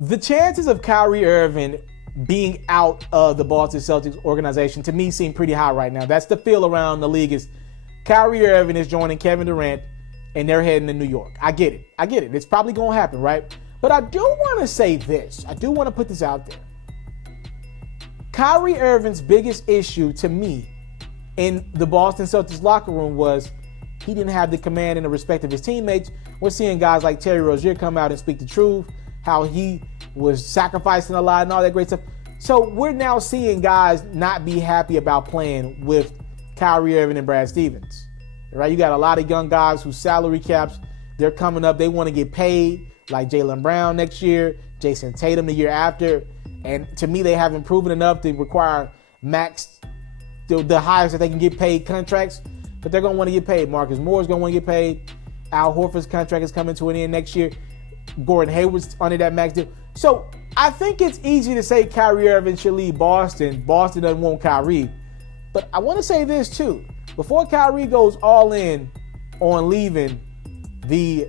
The chances of Kyrie Irving being out of the Boston Celtics organization, to me, seem pretty high right now. That's the feel around the league is Kyrie Irving is joining Kevin Durant and they're heading to New York. I get it. It's probably going to happen, right? But I do want to say this. I do want to put this out there. Kyrie Irving's biggest issue to me in the Boston Celtics locker room was he didn't have the command and the respect of his teammates. We're seeing guys like Terry Rozier come out and speak the truth, how he was sacrificing a lot and all that great stuff. So we're now seeing guys not be happy about playing with Kyrie Irving and Brad Stevens. Right? You got a lot of young guys whose salary caps, they're coming up. They want to get paid, like Jaylen Brown next year, Jason Tatum the year after. And to me, they haven't proven enough to require max, the highest that they can get paid contracts. But they're going to want to get paid. Marcus Moore's going to want to get paid. Al Horford's contract is coming to an end next year. Gordon Hayward's under that max deal. So I think it's easy to say Kyrie Irving should leave Boston. Boston doesn't want Kyrie. But I want to say this too. Before Kyrie goes all in on leaving the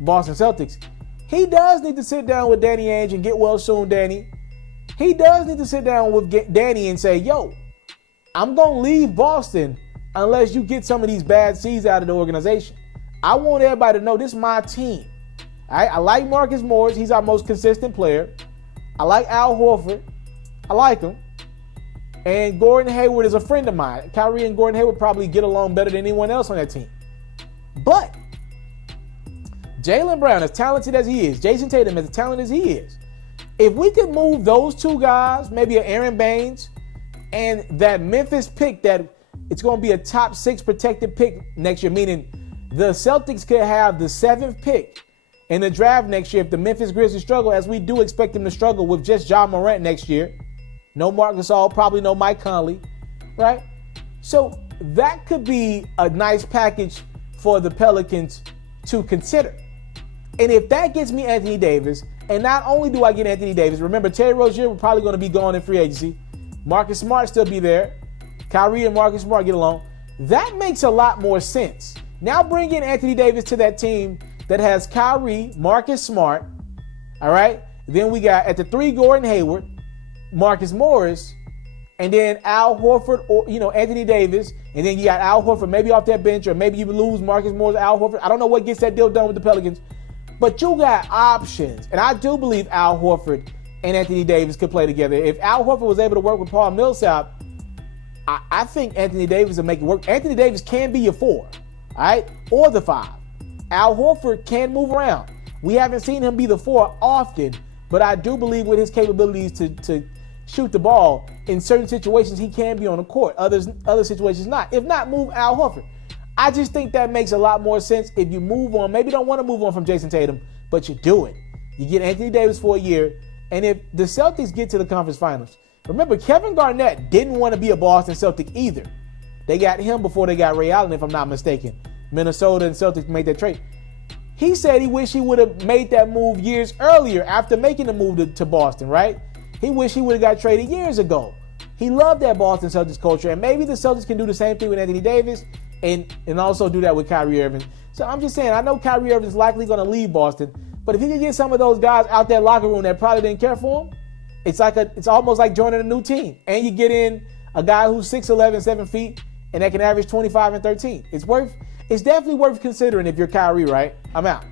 Boston Celtics, he does need to sit down with Danny Ainge and get well soon, Danny. He does need to sit down with Danny and say, yo, I'm going to leave Boston unless you get some of these bad seeds out of the organization. I want everybody to know this is my team. I like Marcus Morris. He's our most consistent player. I like Al Horford. I like him. And Gordon Hayward is a friend of mine. Kyrie and Gordon Hayward probably get along better than anyone else on that team. But Jaylen Brown, as talented as he is, Jason Tatum, as talented as he is, if we could move those two guys, maybe an Aaron Baines, and that Memphis pick that it's going to be a top 6 protected pick next year, meaning the Celtics could have the 7th pick in the draft next year if the Memphis Grizzlies struggle, as we do expect them to struggle with just Ja Morant next year. No Marc Gasol, probably no Mike Conley, right? So that could be a nice package for the Pelicans to consider. And if that gets me Anthony Davis, and not only do I get Anthony Davis, remember Terry Rozier was probably going to be gone in free agency. Marcus Smart still be there. Kyrie and Marcus Smart get along. That makes a lot more sense. Now bring in Anthony Davis to that team that has Kyrie, Marcus Smart, all right? Then we got at the 3 Gordon Hayward, Marcus Morris, and then Al Horford or, Anthony Davis, and then you got Al Horford maybe off that bench, or maybe you lose Marcus Morris, Al Horford. I don't know what gets that deal done with the Pelicans, but you got options. And I do believe Al Horford and Anthony Davis could play together. If Al Horford was able to work with Paul Millsap, I think Anthony Davis will make it work. Anthony Davis can be your 4, all right, or the 5. Al Horford can move around. We haven't seen him be the 4 often, but I do believe with his capabilities to shoot the ball, in certain situations he can be on the court. Other situations not. If not, move Al Horford. I just think that makes a lot more sense if you move on. Maybe you don't want to move on from Jason Tatum, but you do it. You get Anthony Davis for a year, and if the Celtics get to the conference finals, remember Kevin Garnett didn't want to be a Boston Celtic either. They got him before they got Ray Allen, if I'm not mistaken. Minnesota and Celtics made that trade. He said he wished he would have made that move years earlier after making the move to Boston, right? He wished he would have got traded years ago. He loved that Boston Celtics culture, and maybe the Celtics can do the same thing with Anthony Davis and also do that with Kyrie Irving. So I'm just saying, I know Kyrie Irving is likely going to leave Boston, but if he can get some of those guys out that locker room that probably didn't care for him, it's almost like joining a new team. And you get in a guy who's 6'11", 7 feet, and that can average 25 and 13. It's definitely worth considering if you're Kyrie, right? I'm out.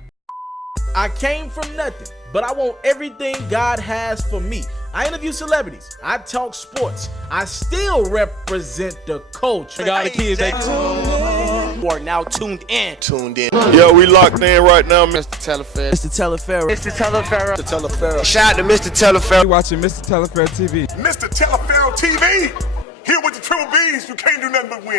I came from nothing, but I want everything God has for me. I interview celebrities. I talk sports. I still represent the culture. All the kids, they are now tuned in. Yo, we locked in right now, Mr. Mr.Taliaferro. Shout out to Mr. Taliaferro. You're watching Mr.Taliaferro TV. Mr. Taliaferro TV. Here with the triple B's, you can't do nothing but win.